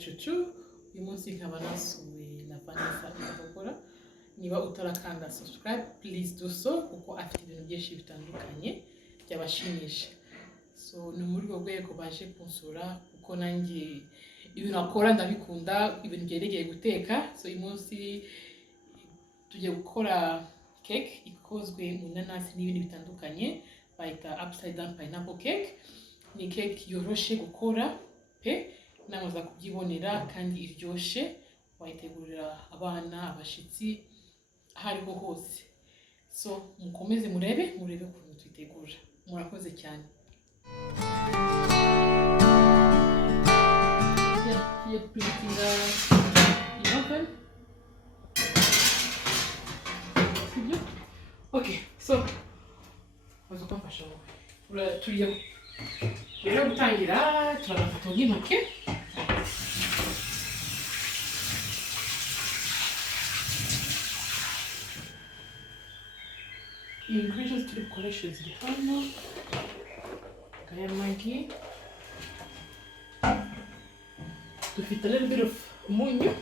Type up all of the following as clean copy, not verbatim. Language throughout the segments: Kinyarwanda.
Mwangachuchu. Uyu munsi nkaba nasuwe na Vanessa gukora. Niba utarakanda subscribe, please do so kuko afite ibintu byinshi bitandukanye byabashimisha. So ni muri rwego baje kunsura kuko nanjye ibintu akora ndabikunda, ibintu byerekeye guteka. So uyu munsi tugiye gukora cake ikozwe mu inanasi n'ibindi bitandukanye, bayita upside down pineapple cake. Ni cake yoroshye gukora pe, namaza kubyibonera kandi iryoshye, wayitegurira abana, abashitsi, hariho hose. So mukomeze murebe ukuntu tuyitegura. Murakoze cyane. Here putting in oven. Okay, so wazo kwamfasha wowe. Turiyo. Rero gutangira turafata intoki. Ingredients turi bukoreshe ziri hano. Gaya magi. Dufite a little bit of umunyu.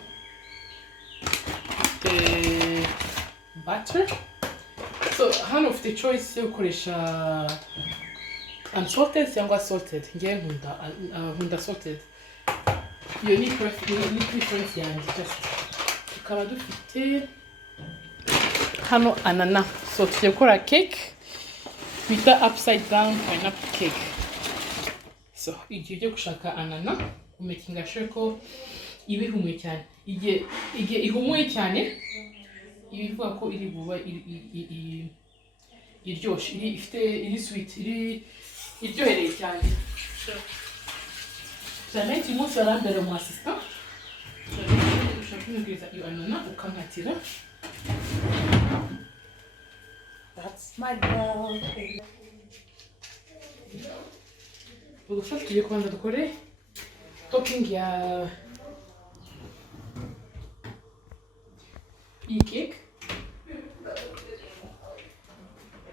Butter. So hano ufite choice yo gukoresha unsalted cyangwa salted. Ngiye nkunda salted. Iyo ni preference yanjye just. Tukaba dufite hano anana. So tugiye gukora cake bita upside down pineapple cake. So igihe ugiye gushaka anana umakinga sure ko iba ihumuye cyane. Igihe ihumuye cyane ibivuga ko iri buba iryoshye, iri sweet, iryohereye cyane. Cyane iki munsi yarambere mu assistant. Ushaka kumubwiriza iyo anana ukankatira. That's my girl. Ubwo tugiye kubanza dukore topping ya iyi cake.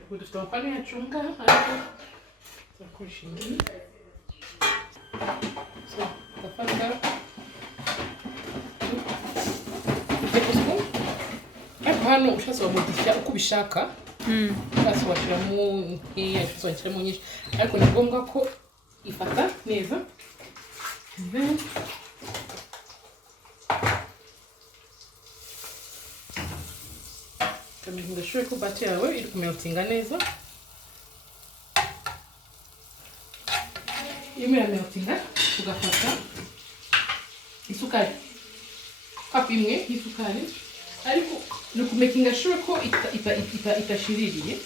Ubwo dufite amapane yacu ngaha ariko turakoresha iyi. So ndafata hano ushatse wamudisha uko ubishaka. Kasi washyiramo nkeya, ushatse washyiramo nyinshi, ariko ni ngombwa ko ifata neza. Then kamihinga sure ko butter yawe iri kumeltinga neza. Iyo meltinga tugafata isukari. Cup imwe y'isukari. Ariko ni kumakinga sure ko itashiririye.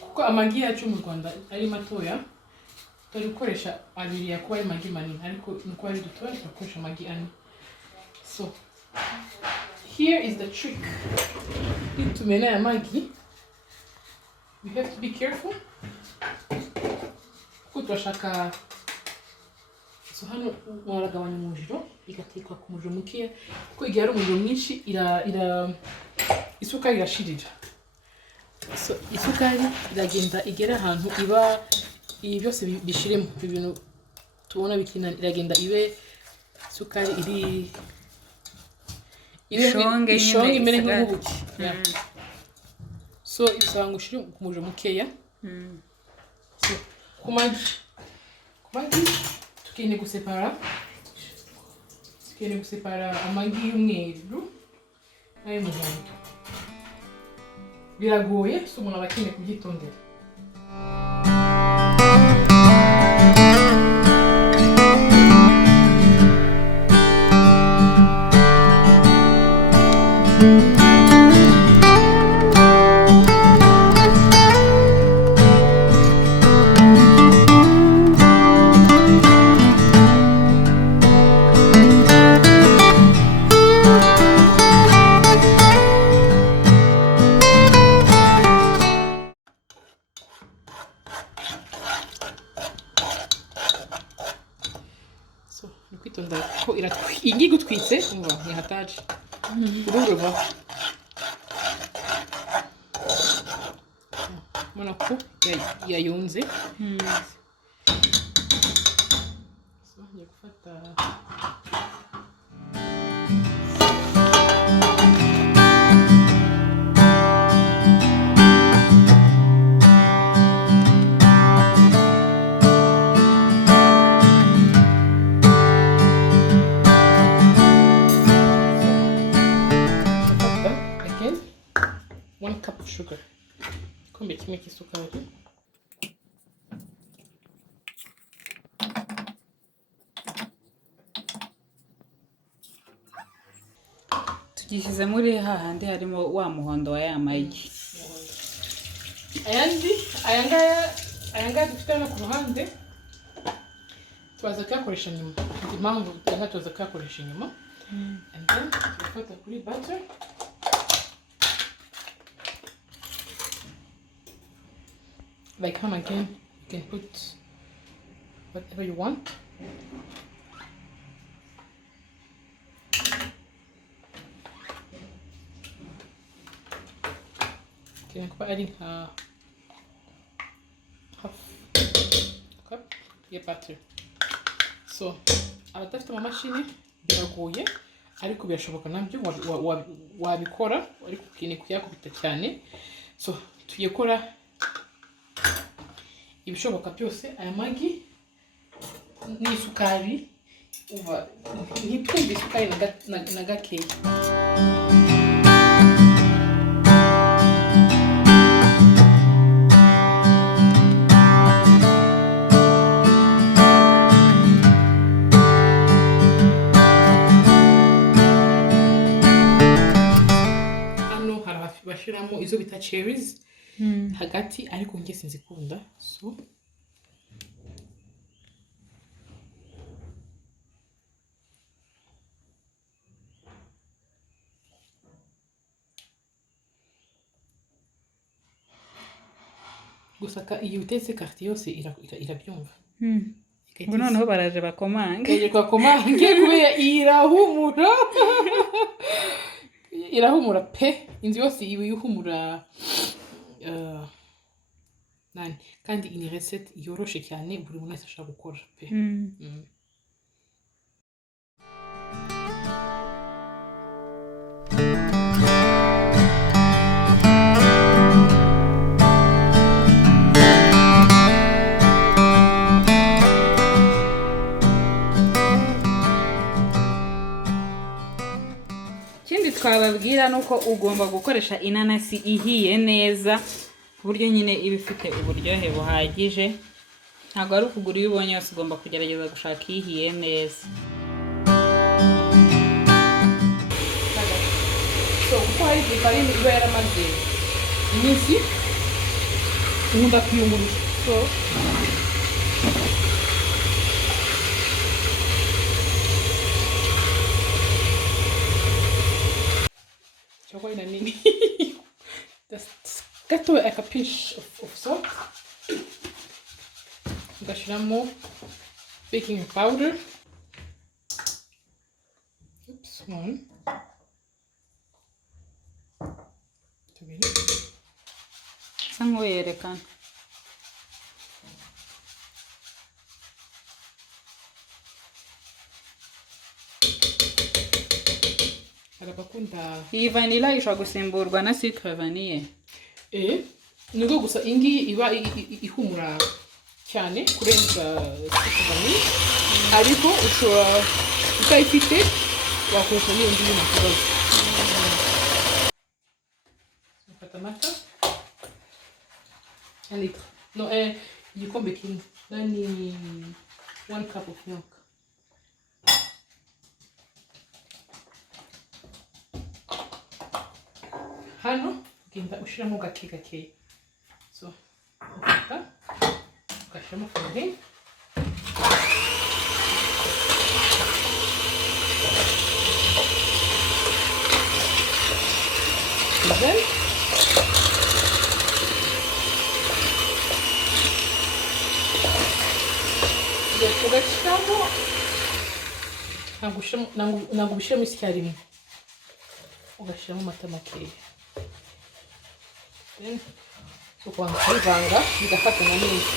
Kuko amagi yacu mu Rwanda ari matoya, turi gukoresha abiri yakuba ari magi manini, ariko nuko ari dutoya turakoresha amagi ane. So here is the trick. Tumena ya magi, we have to be careful. Kuko turashaka, so hano waragabanya umuriro igatekwa ku muriro mukeya, kuko igihe ari umuriro mwinshi isukari irashirira. So isukari iragenda igera ahantu iba ibi byose bishiremo, ibintu tubona bikina iragenda ibe isukari iri ishonge imere nk'ubuki. So isanga ushire ku muriro mukeya. So kumagi tukene gusepara amagi y'umweru n'ay'umuhondo. Biragoye, so umuntu aba akeneye kubyitondera. tayari uruva mbona ko yayunze so ngiye gufata again 1 cup of sugar igikombe kimwe cy'isukari tugishyize muri hahandi harimo wa muhondo wa ya magi ayangaya dufite no ku ruhande tubaza kuyakoresha nyuma impamvu tuza kuyakoresha nyuma and then tugafata kuri butter like home again you can put whatever you want okay kuba ari nka half cup ya butter so abadafite amamashini biragoye ariko birashoboka nabyo wabikora ariko ukeneye kuyakubita cyane so tuyekora ibishoboka byose aya magi n'isukari uva ntitwumve isukari na gakeya hano hari bashiramo izo bita cherries hagati ariko njye sinzikunda so gusaka iyo utetse carte yose irabyumva ngo noneho baraje bakomange kubera irahumura pe inzu yose iba ihumura nani kandi ini recette yoroshye cyane buri muntu wese ashaka gukora pe ikindi twababwira nuko ugomba gukoresha inanasi ihiye neza ku buryo nyine iba ifite uburyohe buhagije ntabwo ari ukugura iyo ubonye yose ugomba kugerageza gushaka ihiye neza so kuko hari ifarini iba yaramaze iminsi nkunda kuyunguruza so cyangwa ina nini gato like a pinch of salt ugashyiramo baking powder oops one tubiri asa nk'uyerekana iyi vanilla ishobora gusimburwa na sucre vanille nubwo gusa ingiyi iba ihumura cyane kurenza sucre vanille ariko ushobora utayifite wakoresha n'iyo ngiyi nta kibazo ufata amata no igikombe kimwe ni 1 cup of milk hano ugenda ushyiramo gake so ufata ugashyiramo farine then ugashyiramo ntabwo ubishyiramo icyarimwe ugashyiramo amata makeya, ukabanza kubivanga bigafatana neza.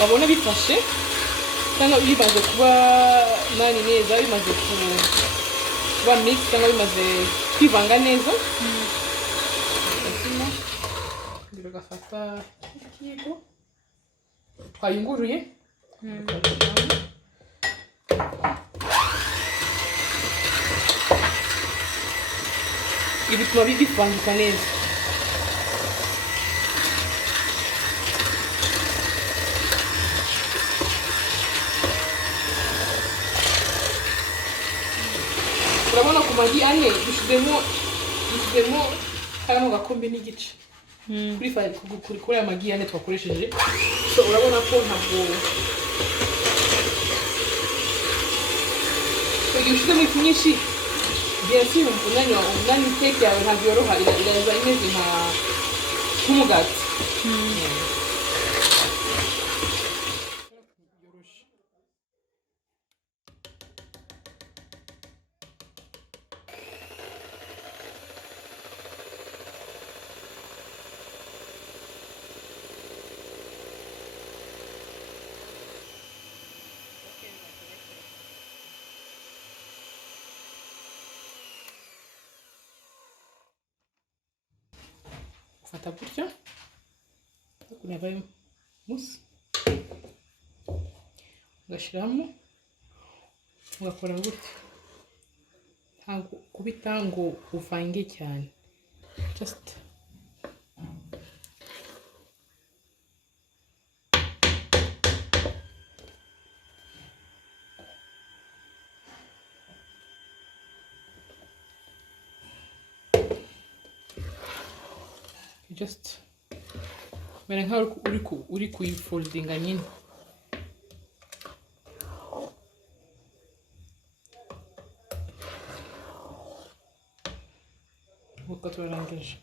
wabona bifashe cyangwa bimaze kuba nani neza, bimaze kuba mix cyangwa bimaze kwivanga neza, ugafata ikiyiko twayunguruye, ibi bituma bivangika neza. urabona ku magi ane dushyizemo kano gakombe n'igice kuri aya magi ane twakoresheje. So urabona ko ntabwo igihe ushyizemo ifu nyinshi bien sûr umwanya iteke yawe ntabwo yoroha, iraza imeze nk'umugati. Fata gutya yabaye musi, ugashyiramo ugakora gutya, ntabwo kubita ngo uvange cyane, just mera nkaho uri kuyifoldinga nyine. uko turarangije.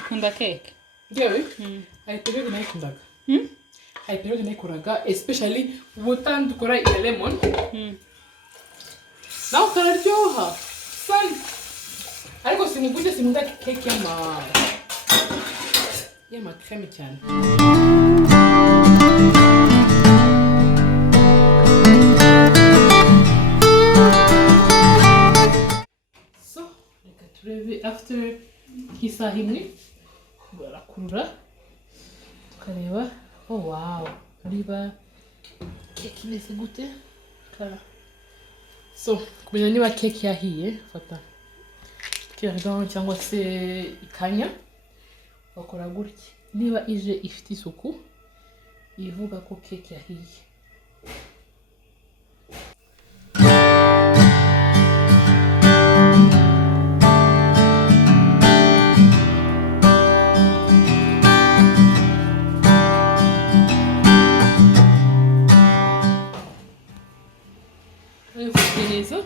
Ukunda cake? Yewe, hari periode nayikundaga. Hari periode nayikoraga, especially ubutandi dukora iya lemon. Nawe kararyoha sana. Ariko simukunda cake y'ama creme cyane. So, reka turebe after nk'isaha imwe barakurura tukareba. Oh wow, niba cake imeze gute. So kumenya niba cake yahiye, fata cardon cyangwa se ikanya bakora gutya. Niba ije ifite isuku ivuga ko cake yahiye. neza.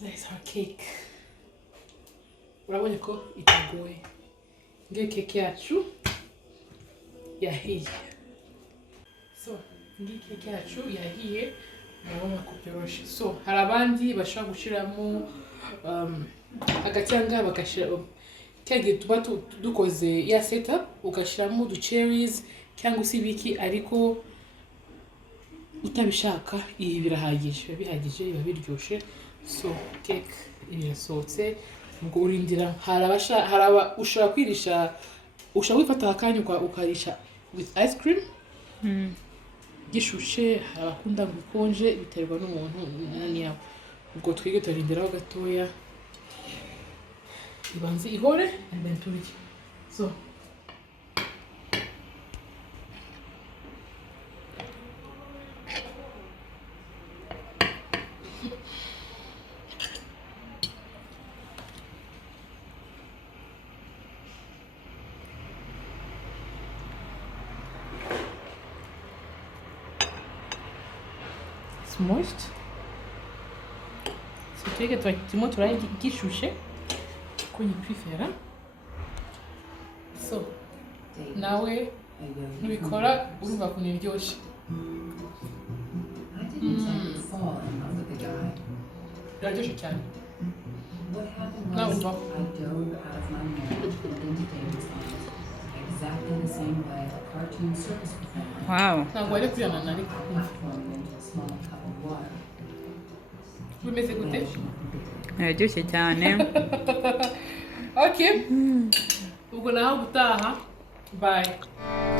There's our cake. Urabona ko itagoye. Ngiye cake yacu yahiye. So, ngiye cake yacu yahiye. Urabona ko byoroshye. So, hari abandi bashaka gushiramo agacyanga bagashira cyangwa tuba dukoze ya setup ugashiramo du cherries cyangwa usibiki, ariko utabishaka ibi birahagije, bihagije biba biryoshye. So cake irasohotse, ubwo urindira. Haraba ushaka kwirisha, ushaka wifata akanya ukarisha with ice cream gishushe, abakunda gukonje, biterwa n'umuntu nani yawe. Ubwo twige turindiraho gatoya ibanze ihore and then turye. So it's moist. So turimo turarya gishushe ko nyipifera. So nawe nubikora urumva ko niryoshye. Biraryoshye cyane. What happened Now was we I go. dove out of my marriage and into David's arms, exactly the same way a cartoon circus performer Wow. Ntabwo wari kuyana nari kumva. platformed into a small cup of water. Bimeze gute? Biraryoshye cyane. Okay. Ubwo naho gutaha. Bye.